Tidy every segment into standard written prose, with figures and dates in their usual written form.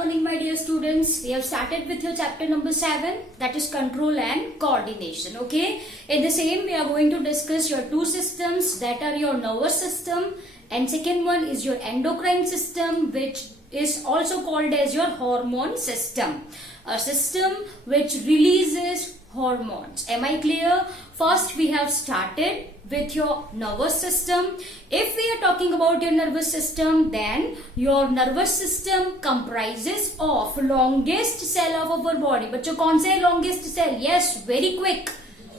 morning, my dear students. We have started with your chapter number 7, that is control and coordination. Okay. In the same, we are going to discuss your two systems, that are your nervous system, and second one is your endocrine system, which is also called as your hormone system. A system which releases hormones. Am I clear? First, we have started with your nervous system. If we are talking about your nervous system, then your nervous system comprises of longest cell of our body. बच्चों कौन से longest cell? Yes, very quick.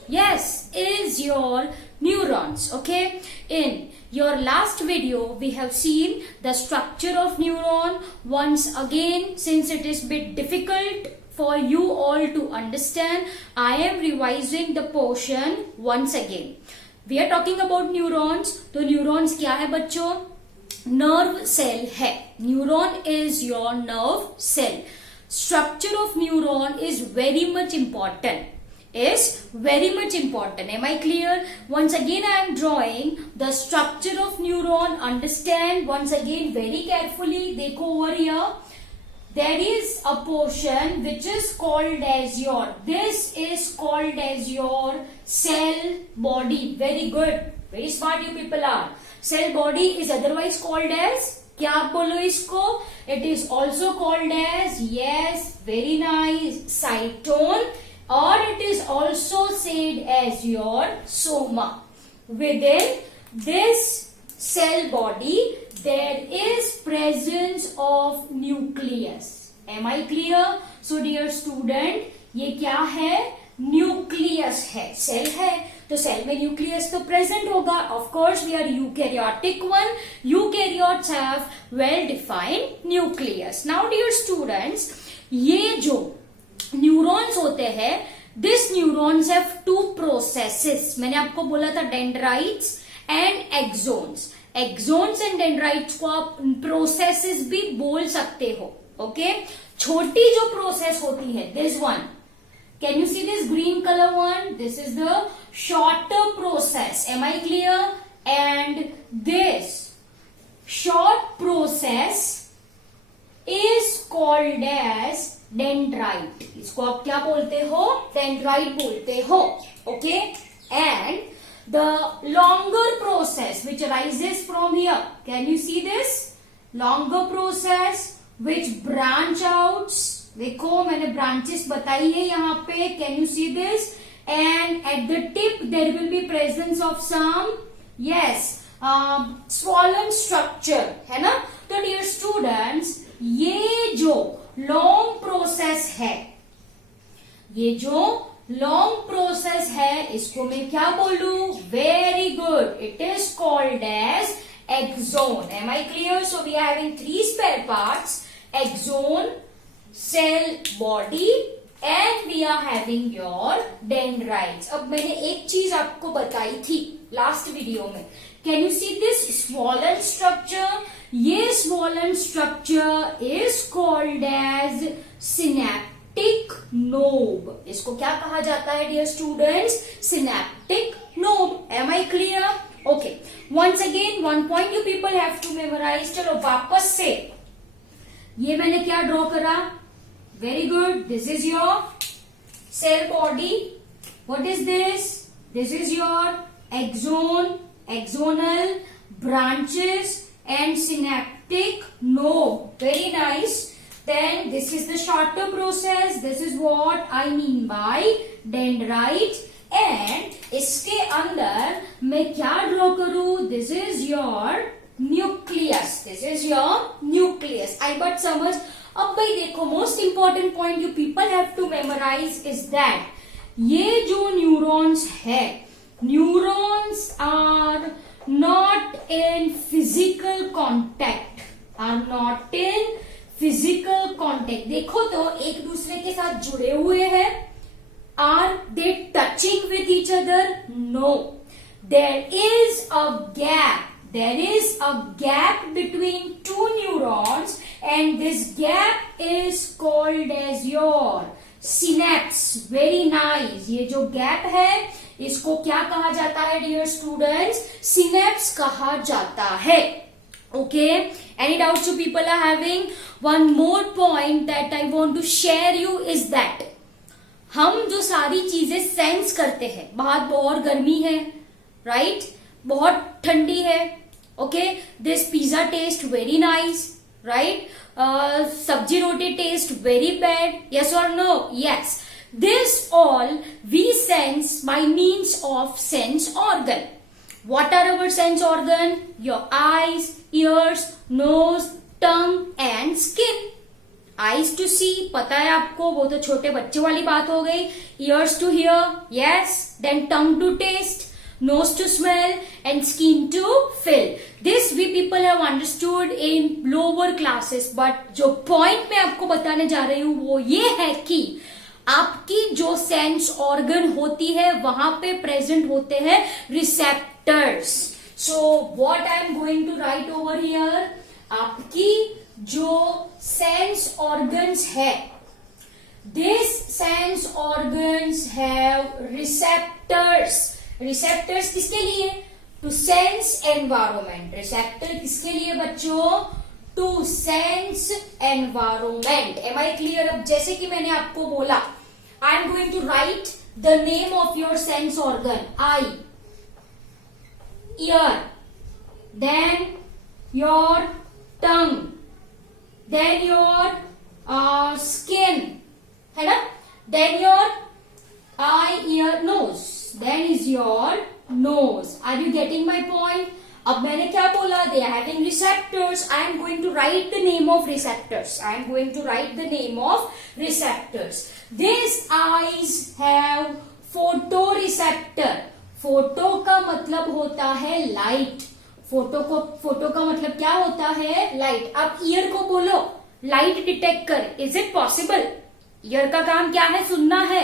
Yes, is your neurons. Okay. In your last video, we have seen the structure of neuron. Once again, since it is bit difficult for you all to understand, I am revising the portion once again. We are talking about neurons. तो neurons क्या है बच्चों? Nerve cell है. Neuron is your nerve cell. Structure of neuron is very much important. Am I clear? Once again I am drawing the structure of neuron. Understand once again very carefully. देखो over here. There is a portion which is called as this is called as your cell body. Very good. Very smart you people are. Cell body is otherwise called as, क्या आप बोलो इसको? It is also called as, yes, very nice, cytone, or it is also said as your soma. Within this cell body, there is presence of nucleus. Am I clear? So dear student, ये क्या है? Nucleus है. Cell है तो cell में nucleus तो present होगा. Of course we are eukaryotic one. Eukaryotes have well defined nucleus. Now dear students, ये जो neurons होते हैं, these neurons have two processes. मैंने आपको बोला था dendrites and axons. Exons and dendrites को आप प्रोसेसेस भी बोल सकते हो. ओके. छोटी जो प्रोसेस होती है, this one, can you see this green colour one? This is the shorter process. Am I clear? And this short process is called as dendrite. इसको आप क्या बोलते हो? डेंड्राइट बोलते हो. Okay. And the longer process which arises from here, can you see this? Longer process which branch out. देखो मैंने branches बताई है यहाँ पे. Can you see this? And at the tip there will be presence of some, yes, swollen structure, है ना? तो dear students, ये जो long process है, ये जो लॉन्ग प्रोसेस है, इसको मैं क्या बोलूं? Very good. It is called as axon. Am I clear? So we are having three spare parts: axon, cell body, and we are having your dendrites. अब मैंने एक चीज आपको बताई थी लास्ट वीडियो में. Can you see this swollen structure? ये swollen structure is called as synaptic knob. इसको क्या कहा जाता है dear students? Synaptic knob. Am I clear? Okay. Once again one point you people have to memorise. चलो वापस से, ये मैंने क्या ड्रॉ करा? Very good. This is your cell body. What is this? This is your axon, axonal branches and synaptic knob. Very nice. Then this is the shorter process. This is what I mean by dendrites. And इसके अंदर मैं क्या ड्रॉ करूं? This is your nucleus. This is your nucleus. I but समझ. अब भाई देखो, most important point you people have to memorize is that ये जो neurons है, neurons are not in physical contact. Are not in physical contact. देखो तो एक दूसरे के साथ जुड़े हुए हैं. Are they touching with each other? No. There is a gap. There is a gap between two neurons and this gap is called as your synapse. Very nice. ये जो गैप है, इसको क्या कहा जाता है डियर स्टूडेंट्स? सिनेप्स कहा जाता है. Okay, any doubts you people are having? One more point that I want to share you is that हम जो सारी चीजें सेंस करते हैं, बाहर बहुत गर्मी है, राइट, बहुत ठंडी है, okay, this pizza taste very nice, right, सब्जी रोटी टेस्ट वेरी बैड, यस और no? Yes, this all we sense by means of sense organ. What are our sense organ? Your eyes, ears, nose, tongue and skin. Eyes to see, पता है आपको, वो तो छोटे बच्चे वाली बात हो गई. Ears to hear, yes. Then tongue to taste, nose to smell and skin to feel. This we people have understood in lower classes. But जो point मैं आपको बताने जा रही हूँ वो ये है कि आपकी जो सेंस ऑर्गन होती है वहां पे प्रेजेंट होते हैं receptors. So what I am going to write over here, आपकी जो सेंस ऑर्गन्स है, this sense organs have receptors. Receptors किसके लिए? To sense environment. रिसेप्टर किसके लिए बच्चों? To sense environment. Am I clear? अब जैसे कि मैंने आपको बोला, I am going to write the name of your sense organ. Eye, ear, then your tongue, then your skin, है ना, then your I, year, nose, then is your nose. Are you getting my point? अब मैंने क्या बोला? They are having receptors. I am going to write the name of receptors. I am going to write the name of receptors. This eyes have photo receptor. Photo का मतलब होता है light. Photo का मतलब क्या होता है? लाइट. अब ईयर को बोलो लाइट डिटेक्ट कर. Is it possible? ईयर का काम क्या है? सुनना है.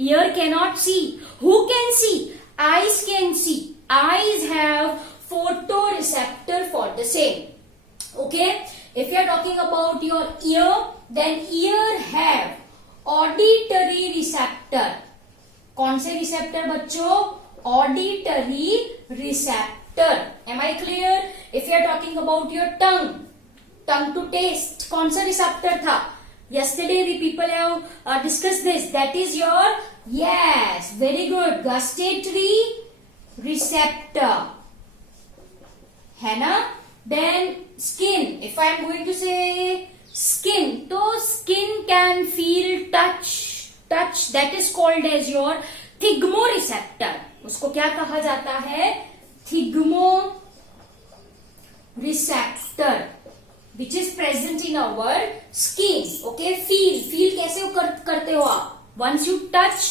Ear can not see. Who can see? Eyes can see. Eyes have photoreceptor for the same. Okay, if you are talking about your ear, then ear have auditory receptor. कौन से रिसेप्टर बच्चों? Auditory receptor. Am I clear? If you are talking about your tongue, tongue to taste, कौन सा रिसेप्टर था? Yesterday the people have discussed this. That is your, yes, very good, gustatory receptor. है ना? Then skin. If I am going to say skin, तो skin can feel touch. Touch, that is called as your thigmoreceptor. उसको क्या कहा जाता है? Thigmoreceptor, which is present in our skin. Okay, feel कैसे करते हो आप? Once you touch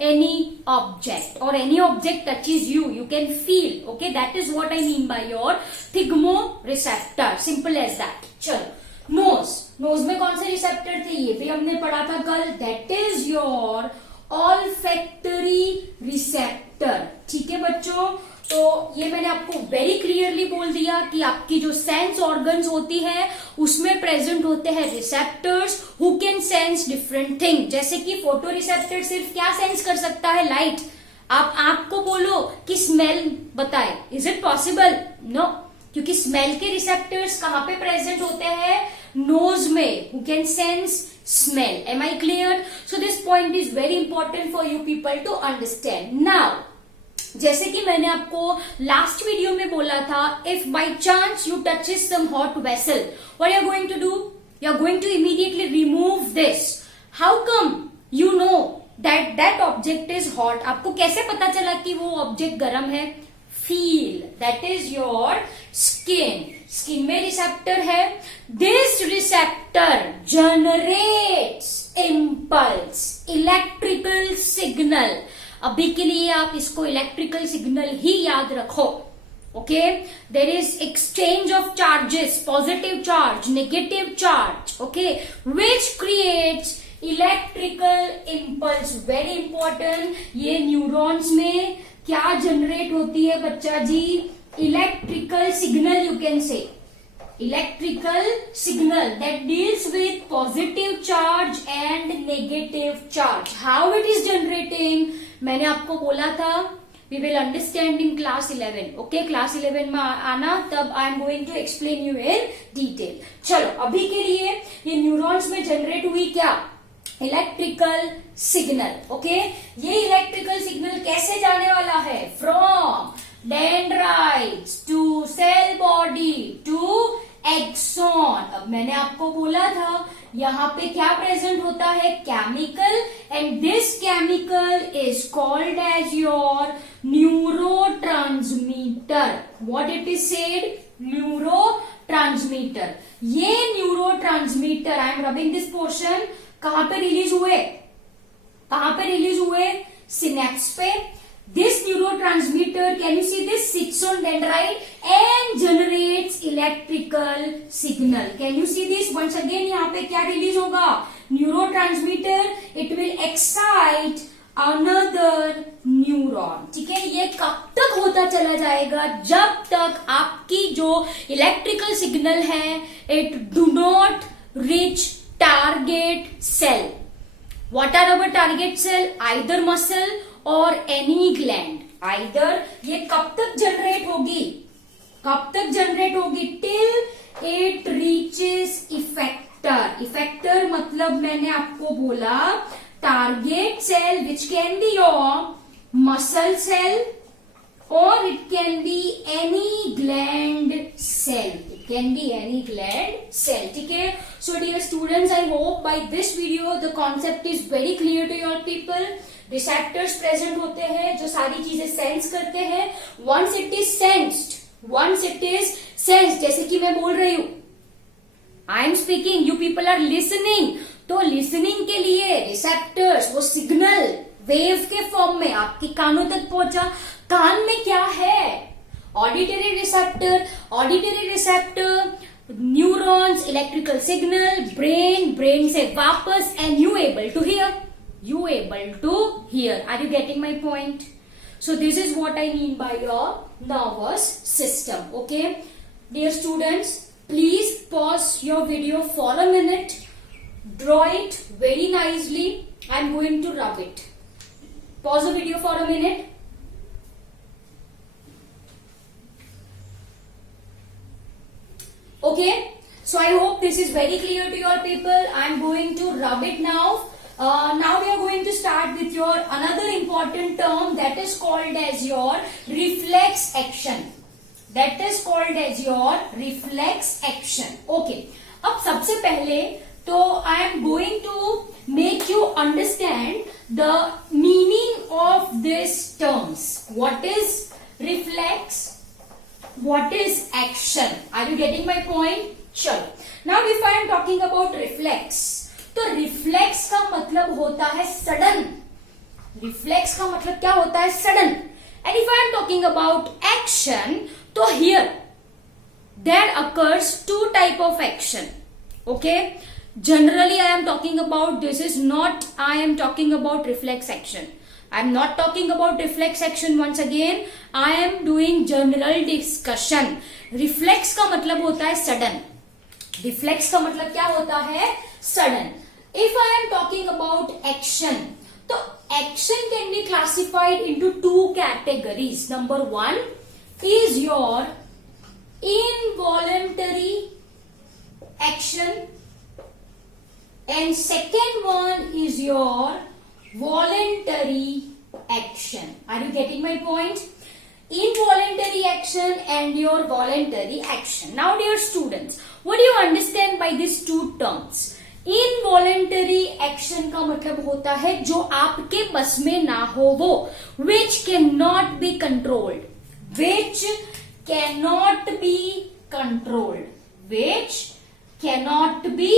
any object or any object touches you, you can feel. Okay, that is what I mean by your thigmoreceptor. Simple as that. चलो, nose. nose में कौन से रिसेप्टर थे? ये भी हमने पढ़ा था कल. that is your olfactory receptor. ठीक है बच्चों? तो ये मैंने आपको वेरी क्लियरली बोल दिया कि आपकी जो सेंस ऑर्गन्स होती है उसमें प्रेजेंट होते हैं receptors who can sense different thing. जैसे कि फोटो रिसेप्टर सिर्फ क्या सेंस कर सकता है? लाइट. आप आपको बोलो कि स्मेल बताए, इज इट पॉसिबल? नो, क्योंकि स्मेल के रिसेप्टर्स कहां पे प्रेजेंट होते हैं? नोज में. Who can sense smell. Am I clear? So this point is very important for you people to understand. Now जैसे कि मैंने आपको लास्ट वीडियो में बोला था, if by chance you touches some hot vessel, what you are going to do? You are going to immediately remove this. How come you know that that object is hot? आपको कैसे पता चला कि वो ऑब्जेक्ट गर्म है? Feel. That is your skin. Skin में रिसेप्टर है. This receptor generates impulse, electrical signal. अभी के लिए आप इसको इलेक्ट्रिकल सिग्नल ही याद रखो. Okay, there is exchange of charges, positive charge, negative charge, okay, which creates electrical impulse. Very important. ये न्यूरॉन्स में क्या जनरेट होती है बच्चा जी? Electrical signal. You can say electrical signal that deals with positive charge and negative charge. How it is generating? मैंने आपको बोला था we will understand in class 11. Okay, class 11 में आना, तब I am going to explain you in detail. चलो अभी के लिए ये न्यूरॉन्स में जनरेट हुई क्या, इलेक्ट्रिकल सिग्नल. ओके, ये इलेक्ट्रिकल सिग्नल कैसे जाने वाला है, from dendrites to cell body to axon. अब मैंने आपको बोला था यहाँ पे क्या प्रेजेंट होता है, chemical, and this chemical is called as your neurotransmitter. What it is said, neurotransmitter. ये neurotransmitter, I am rubbing this portion, कहां पे रिलीज हुए, कहां पे रिलीज हुए, सिनेप्स पे. This neurotransmitter, can you see this, sits on dendrite and generates electrical signal. Can you see this? Once again यहाँ पे क्या रिलीज होगा, neurotransmitter. It will excite another neuron. ठीक है, ये कब तक होता चला जाएगा, जब तक आपकी जो इलेक्ट्रिकल सिग्नल है it do not reach target cell. What are our target cell? Either muscle और एनी ग्लैंड. आइदर ये कब तक जनरेट होगी, कब तक जनरेट होगी, till it reaches effector. Effector मतलब मैंने आपको बोला target cell which can be your muscle cell और it can be any gland cell. It can be any gland cell. ठीक है, so dear students, I hope by this video the concept is very clear to your people. Receptors present होते हैं जो सारी चीजें sense करते हैं. Once it is sensed, once it is sensed, जैसे कि मैं बोल रही हूं, I am speaking, you people are listening. तो लिसनिंग के लिए रिसेप्टर्स, वो सिग्नल वेव के फॉर्म में आपके कानों तक पहुंचा. कान में क्या है, auditory receptor, auditory receptor, neurons, electrical signal, brain, brain से वापस, and you able to hear, you able to hear. Are you getting my point? So this is what I mean by your nervous system. Okay, dear students, please pause your video for a minute, draw it very nicely. I'm going to rub it. Pause the video for a minute. Okay, so I hope this is very clear to your people. I'm going to rub it now. Now we are going to start with your another important term that is called as your reflex action. That is called as your reflex action. Okay. अब सबसे पहले तो I am going to make you understand the meaning of these terms. What is reflex? What is action? Are you getting my point? चलो. Now if I am talking about reflex, तो रिफ्लेक्स का मतलब होता है सडन. रिफ्लेक्स का मतलब क्या होता है, sudden. And if I am talking about action, तो here there occurs two type of action. Okay, generally I am talking about, this is not, I am talking about reflex action. I am not talking about reflex action. Once again I am doing general discussion. Reflex का मतलब होता है sudden. Reflex का मतलब क्या होता है, sudden. If I am talking about action, तो action can be classified into two categories. Number one is your involuntary action and second one is your voluntary action. Are you getting my point? Involuntary action and your voluntary action. Now dear students, what do you understand by these two terms? Involuntary action का मतलब होता है जो आपके बस में ना हो, वो which can not be controlled, which can not be controlled, which can not be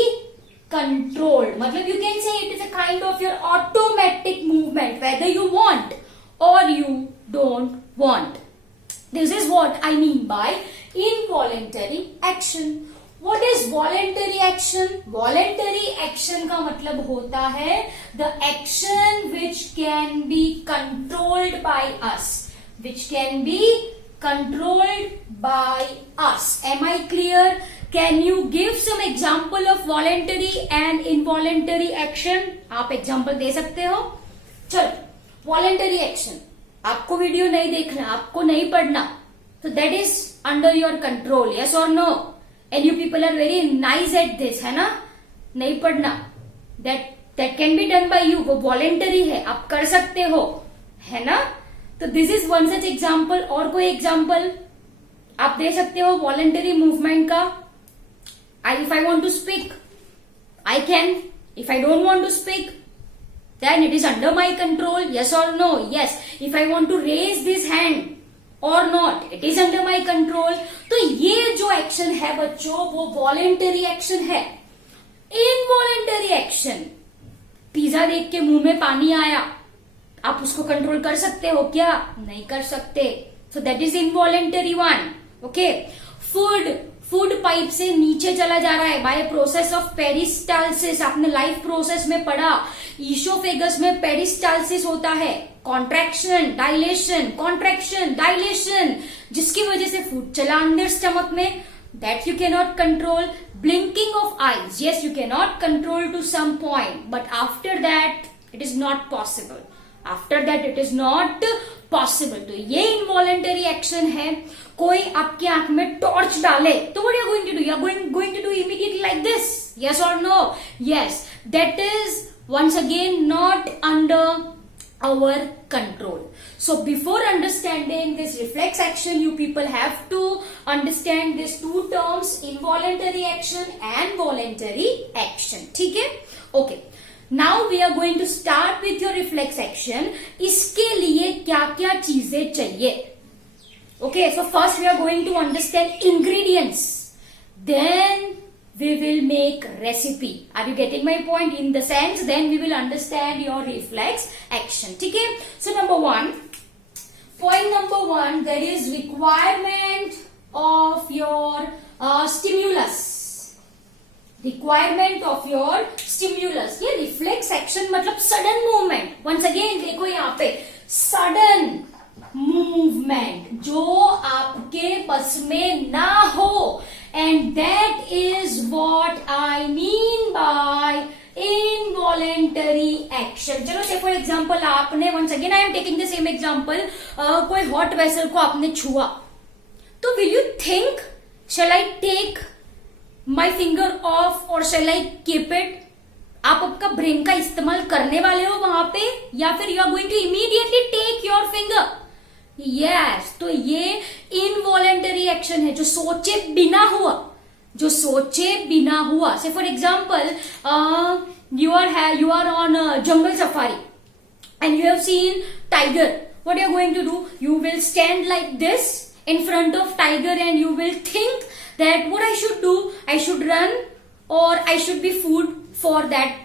controlled. मतलब you can say it is a kind of your automatic movement whether you want और you don't want. This is what I mean by involuntary action. What is voluntary action? Voluntary action का मतलब होता है the action which can be controlled by us, which can be controlled by us. Am I clear? Can you give some example of voluntary and involuntary action? आप example दे सकते हो. चलो, voluntary action. आपको वीडियो नहीं देखना, आपको नहीं पढ़ना, तो that is under your control, yes और no? And you people are very nice at this, है ना? नहीं पढ़ना, that can be done by you, वो वॉलेंटरी है, आप कर सकते हो, है ना? तो this is one such example. और कोई एग्जाम्पल आप दे सकते हो वॉलेंटरी मूवमेंट का? If I want to speak, I can. If I don't want to speak, then it is under my control, yes or no? Yes. If I want to raise this hand or not, it is under my control. तो ये जो एक्शन है बच्चों, वो voluntary action है. Involuntary action, pizza देख के मुंह में पानी आया, आप उसको कंट्रोल कर सकते हो क्या? नहीं कर सकते. सो that is involuntary one. Okay. Food pipe से नीचे चला जा रहा है बाय प्रोसेस ऑफ पेरिस्टालसिस. आपने लाइफ प्रोसेस में पढ़ा, ईसोफेगस में पेरिस्टालसिस होता है, कॉन्ट्रैक्शन डायलेशन, कॉन्ट्रैक्शन डायलेशन, जिसकी वजह से फूड चला अंदर स्टमक में. That you can not control. Blinking of eyes, yes you can not control to some point, but after that it is not possible. After that it is not possible. तो ये involuntary action है. कोई आपकी आंख में torch डाले तो what you are going to do? You are going to do immediately like this, yes और no? Yes. That is once again not under our control. So before understanding this reflex action, you people have to understand these two terms, involuntary action and voluntary action. ठीक है? Okay. Now we are going to start with your reflex action. इसके लिए क्या क्या चीजें चाहिए? Okay, so first we are going to understand ingredients. Then we will make recipe. Are you getting my point? In the sense, then we will understand your reflex action. Okay? So point number one, there is requirement of your stimulus. Requirement of your stimulus. ये reflex action मतलब sudden movement. Once again देखो यहाँ पे sudden movement जो आपके बस में ना हो. And that is what I mean by involuntary action. चलो से फॉर एग्जाम्पल आपने, once again I am taking the same example, कोई हॉट वेसल को आपने छुआ, तो will you think, shall I take my finger off or shall I keep it? आप आपका ब्रेन का इस्तेमाल करने वाले हो वहां पे, या फिर you are going to immediately take your finger? Yes. तो ये इनवॉलेंटरी एक्शन है, जो सोचे बिना हुआ, जो सोचे बिना हुआ. से for example you are on a jungle safari and you have seen tiger. What you are going to do? You will stand like this in front of tiger and you will think that what I should do, I should run or I should be food for that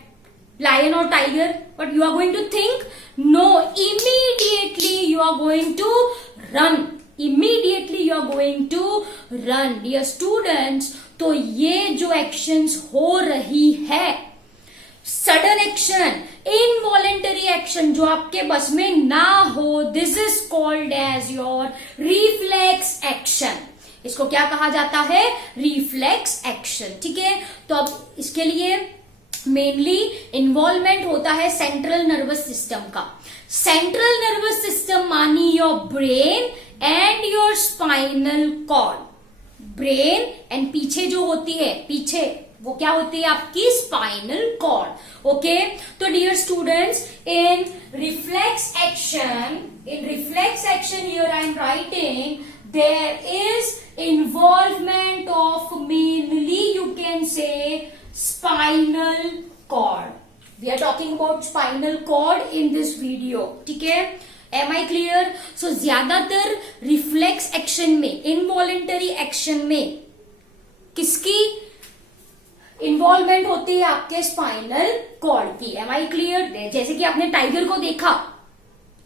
lion or tiger. But you are going to think, no, immediately you are going to run. Immediately you are going to run. Dear students, तो ये जो एक्शंस हो रही है, sudden action, involuntary action, जो आपके बस में ना हो, this is called as your reflex action. इसको क्या कहा जाता है? Reflex action. ठीक है? तो अब इसके लिए मेनली इन्वॉल्वमेंट होता है सेंट्रल नर्वस सिस्टम का. सेंट्रल नर्वस सिस्टम मानी your brain and your spinal cord. Brain and पीछे जो होती है, पीछे वो क्या होती है? आपकी स्पाइनल कॉर्ड. ओके. तो dear students, in reflex action here I am writing there is involvement of mainly, you can say, spinal cord. We are talking about spinal cord in this video. ठीक है? Am I clear? So ज्यादातर reflex action में, involuntary action में किसकी इन्वॉल्वमेंट होती है? आपके spinal cord की. Am I clear? जैसे कि आपने टाइगर को देखा,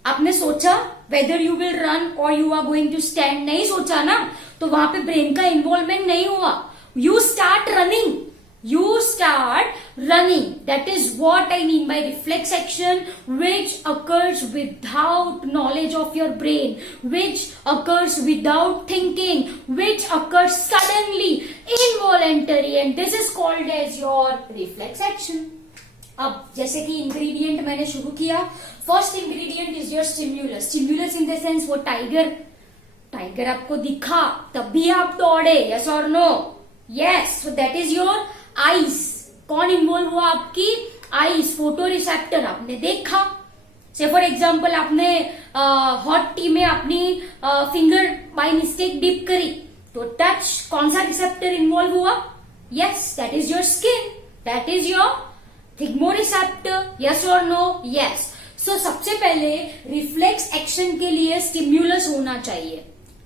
आपने सोचा वेदर यू विल रन और you are going to stand, नहीं सोचा ना, तो वहां पे ब्रेन का इन्वॉल्वमेंट नहीं हुआ. You start running. That is what I mean by reflex action, which occurs without knowledge of your brain, which occurs without thinking, which occurs suddenly, involuntary, and this is called as your reflex action. अब जैसे कि इंग्रेडिएंट मैंने शुरू किया, first ingredient is your stimulus. Stimulus in the sense वो tiger आपको दिखा तब भी आप दौड़े, यस और no? Yes, so that is your eyes. कौन इन्वॉल्व हुआ? आपकी आईज, फोटो रिसेप्टर, आपने देखा। से फॉर एग्जाम्पल आपने हॉट टी में अपनी फिंगर बाय मिस्टेक डिप करी, तो टच, कौन सा रिसेप्टर इन्वॉल्व हुआ? Yes, that is your skin, that is your thigmoreceptor, yes और नो? यस। सो सबसे पहले रिफ्लेक्स एक्शन के लिए स्टिम्युलस होना चाहिए,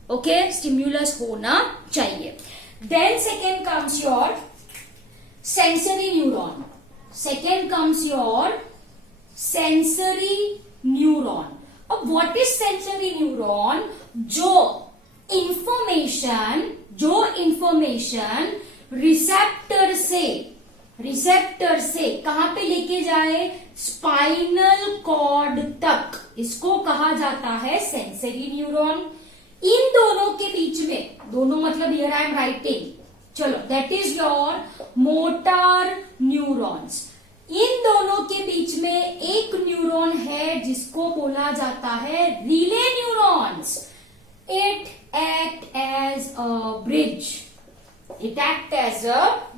ओके? स्टिम्युलस होना चाहिए। Then second comes your sensory neuron. Second comes your sensory neuron. अब व्हाट इज सेंसरी न्यूरॉन? जो इंफॉर्मेशन रिसेप्टर से कहां पे लेके जाए? स्पाइनल कॉर्ड तक, इसको कहा जाता है सेंसरी न्यूरॉन। इन दोनों के बीच में, दोनों मतलब हियर आई एम राइटिंग, चलो, that is your motor neurons. इन दोनों के बीच में एक न्यूरॉन है जिसको बोला जाता है relay neurons. It act as a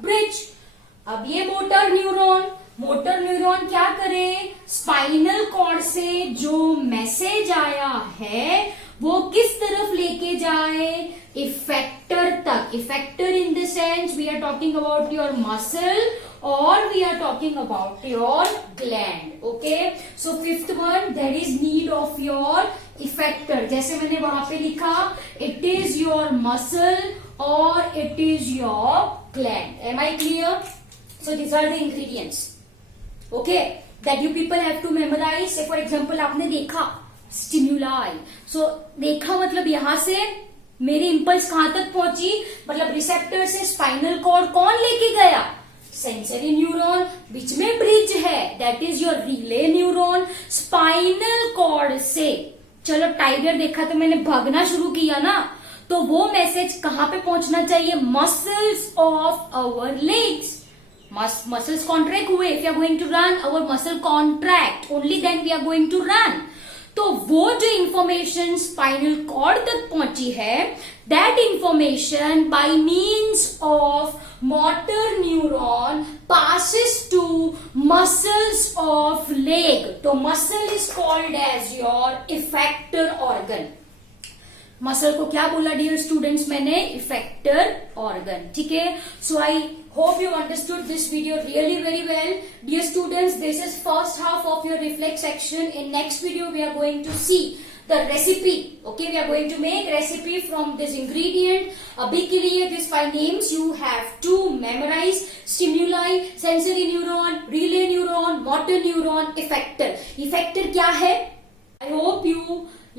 bridge. अब ये मोटर न्यूरॉन क्या करे? स्पाइनल कॉर्ड से जो मैसेज आया है वो किस तरफ लेके जाए? इफेक्टर तक। Effector in the sense we are talking about your muscle और we are talking about your gland, okay? So fifth one, there is need of your effector. जैसे मैंने वहां पे लिखा, इट इज योर मसल और it is your gland. Am I clear? So these are the ingredients, okay, that you people have to memorize. Say for example, आपने देखा stimuli, so देखा मतलब यहां से मेरी इम्पल्स कहां तक पहुंची? मतलब रिसेप्टर से स्पाइनल कॉर्ड कौन लेके गया? Sensory neuron. बीच में ब्रिज है, that is your relay neuron. Spinal cord से, चलो टाइगर देखा तो मैंने भागना शुरू किया ना, तो वो मैसेज कहां पे पहुंचना चाहिए? Muscles of our legs. Muscles contract हुए, if you are going to run, our muscle contract, only then we are going to run. तो वो जो इंफॉर्मेशन स्पाइनल कॉर्ड तक पहुंची है, that information bye means of motor neuron passes to muscles of leg. तो muscle is called as your effector organ. Muscle को क्या बोला डियर स्टूडेंट्स मैंने? इफेक्टर ऑर्गन, ठीक है? सो आई hope you understood this video really very well. Dear students, this is first half of your reflex section. In next video we are going to see the recipe, okay? We are going to make recipe from this ingredient. abhi ke liye this 5 names you have to memorize: stimuli, sensory neuron, relay neuron, motor neuron, effector. Effector kya hai? I hope you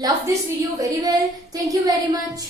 love this video very well. Thank you very much.